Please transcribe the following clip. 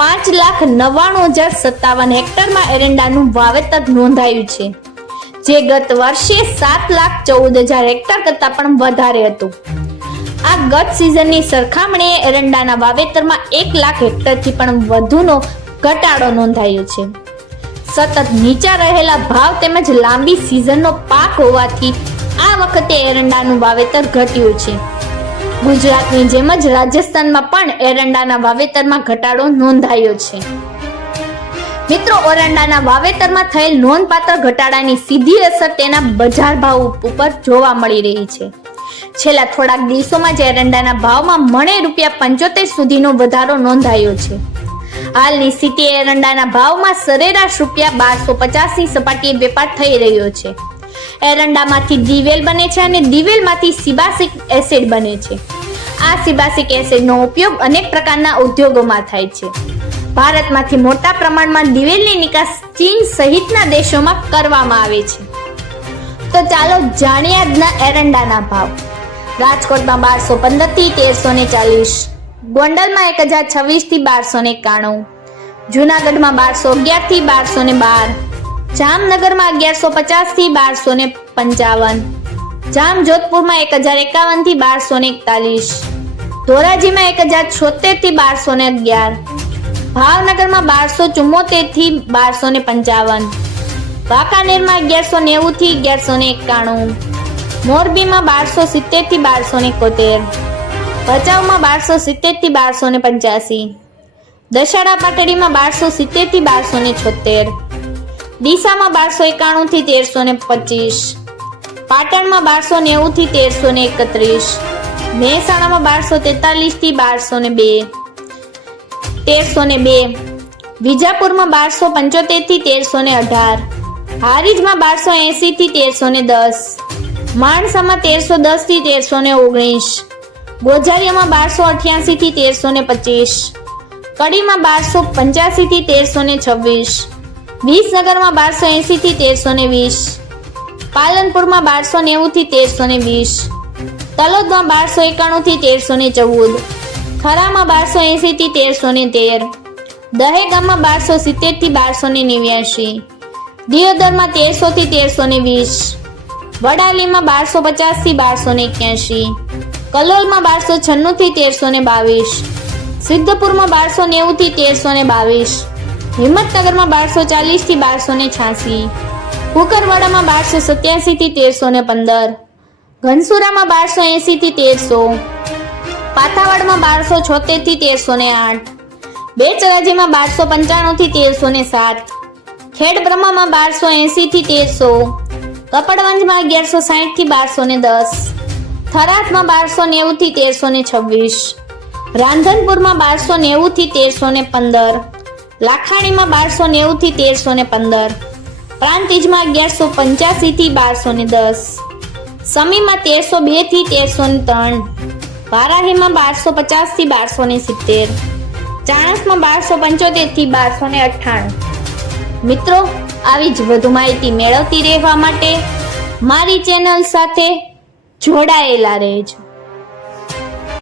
પાંચ લાખ નવ્વાણું હજાર સત્તાવન હેક્ટરમાં એરંડાનું વાવેતર નોંધાયું છે, જે ગત વર્ષે સાત લાખ ચૌદ હજાર હેક્ટર કરતાં પણ વધારે હતું. આ ગત સિઝનની સરખામણીએ એરંડાના વાવેતરમાં એક લાખ હેક્ટરથી પણ વધુનો ઘટાડો નોંધાયો છે. સતત નીચા રહેલા ભાવ તેમજ લાંબી સિઝનનો પાક હોવાથી આ વખતે એરંડાનું વાવેતર ઘટ્યું છે. ગુજરાતની જેમ જ રાજસ્થાનમાં પણ એરંડાના વાવેતરમાં ઘટાડો નોંધાયો છે. મિત્રો ઓરંડાના વાવેતરમાં થયેલ નોંધપાત્ર ઘટાડાની સીધી અસર તેના બજાર ભાવ ઉપર જોવા મળી રહી છે. છેલ્લા થોડાક દિવસોમાં જ એરંડાના ભાવમાં મણે રૂપિયા પંચોતેર સુધીનો વધારો નોંધાયો છે. હાલની સ્થિતિ એરંડાના ભાવમાં સરેરાશ રૂપિયા બારસો પચાસની સપાટીએ વેપાર થઈ રહ્યો છે. એરંડામાંથી દિવેલ બને છે અને દિવેલમાંથી સિબાસિક એસિડ બને છે. આ સિબાસિક એસિડનો ઉપયોગ અનેક પ્રકારના ઉદ્યોગોમાં થાય છે. ભારતમાંથી મોટા પ્રમાણમાં દિવેલની નિકાસ ચીન સહિતના દેશોમાં કરવામાં આવે છે. તો ચાલો જાણીએ આજના એરંડાના ભાવ. રાજકોટમાં બારસો પંદરથી તેરસો ને ચાલીસ, ગોંડલમાં એક હજાર છવ્વીસથી બારસો ને એકાણું, જુનાગઢમાં બારસો અગિયારથી બારસો ને બાર જામનગરમાં અગિયારસો પચાસથી બારસો ને પંચાવન. જામ જોધપુરમાં એક હજાર એકાવનથી બારસો ને એકતાલીસ. ધોરાજીમાં એક હજાર છોતેરથી બારસો ને અગિયાર. ભાવનગરમાં બારસો ચુમ્મોતેરથી બારસો ને પંચાવન. વાંકાનેરમાં અગિયારસો નેવું થી અગિયારસો ને એકાણું. મોરબીમાં બારસો સિત્તેરથી બારસો ને એકોતેર. ભચાઉમાં બારસો સિત્તેરથી બારસો ને પંચ્યાસી. દશાડા પાટડીમાં બારસો સિત્તેરથી બારસો ને છોતેર. ડીસામાં બારસો એકાણું થી તેરસો ને પચીસ. પાટણમાં બારસો નેવું થી તેરસો ને એકત્રીસ. મહેસાણામાં બારસો તેતાલીસથી બારસો ને બે. તેરસો ને બે. વિજાપુરમાં બારસો પંચોતેરથી તેરસો ને અઢાર. હારીજમાં બારસો એસી થી તેરસો ને દસ. માણસામાં તેરસો દસથી તેરસો ને ઓગણીસ. ગોઝારિયામાં બારસો અઠ્યાસી થી તેરસો ને પચીસ. કડીમાં બારસો પંચ્યાસી થી તેરસો ને છવ્વીસ. વિસનગરમાં બારસો એસી થી તેરસો ને વીસ. પાલનપુરમાં બારસો નેવું થી તેરસો ને વીસ. તલોદમાં બારસો એકાણું થી તેરસો ને ચૌદ. ખરામાં બારસો એસી થી તેરસો ને તેર. દહેગામમાં બારસો સિત્તેરથી બારસો ને નેવ્યાસી દિયોદરમાં તેરસો થી તેરસો ને વીસ. વડાલીમાં બારસો પચાસથી બારસો ને એક્યાસી કલોલમાં બારસો છન્નું થી તેરસો ને બાવીસ. સિદ્ધપુરમાં બારસો નેવું થી તેરસો ને બાવીસ. હિંમતનગરમાં બારસો ચાલીસથી બારસો ને છ્યાસી. કુકરવાડામાં બારસો સત્યાસી થી તેરસો ને પંદર. ઘનસુરામાં બારસો એસી થી તેરસો. પાથાવાડમાં બારસો છોતેરથી તેરસો ને આઠ. બેચરાજીમાં બારસો પંચાણું થી તેરસો ને સાત. ખેડબ્રહ્મામાં બારસો એસી થી તેરસો. કપડવંજમાં અગિયારસો સાઠથી બારસો ને દસ. થરાદમાં બારસો નેવું થી તેરસો ને છવ્વીસ. રાંધનપુરમાં બારસો નેવું થી તેરસો ને પંદર. લાખાણીમાં બારસો નેવું થી તેરસો ને પંદર. પ્રાંતિજમાં અગિયારસો પંચ્યાસી થી બારસો ને દસ. સમીમાં તેરસો બેથી તેરસો ને ત્રણ. વારાહીમાં બારસો પચાસથી બારસો ને સિત્તેર. ચાણસમાં બારસો પંચોતેરથી બારસો ને અઠ્ઠાણું. મિત્રો, આવી જ વધુ માહિતી મેળવતી રહેવા માટે મારી ચેનલ સાથે જોડાયેલા રહેજો.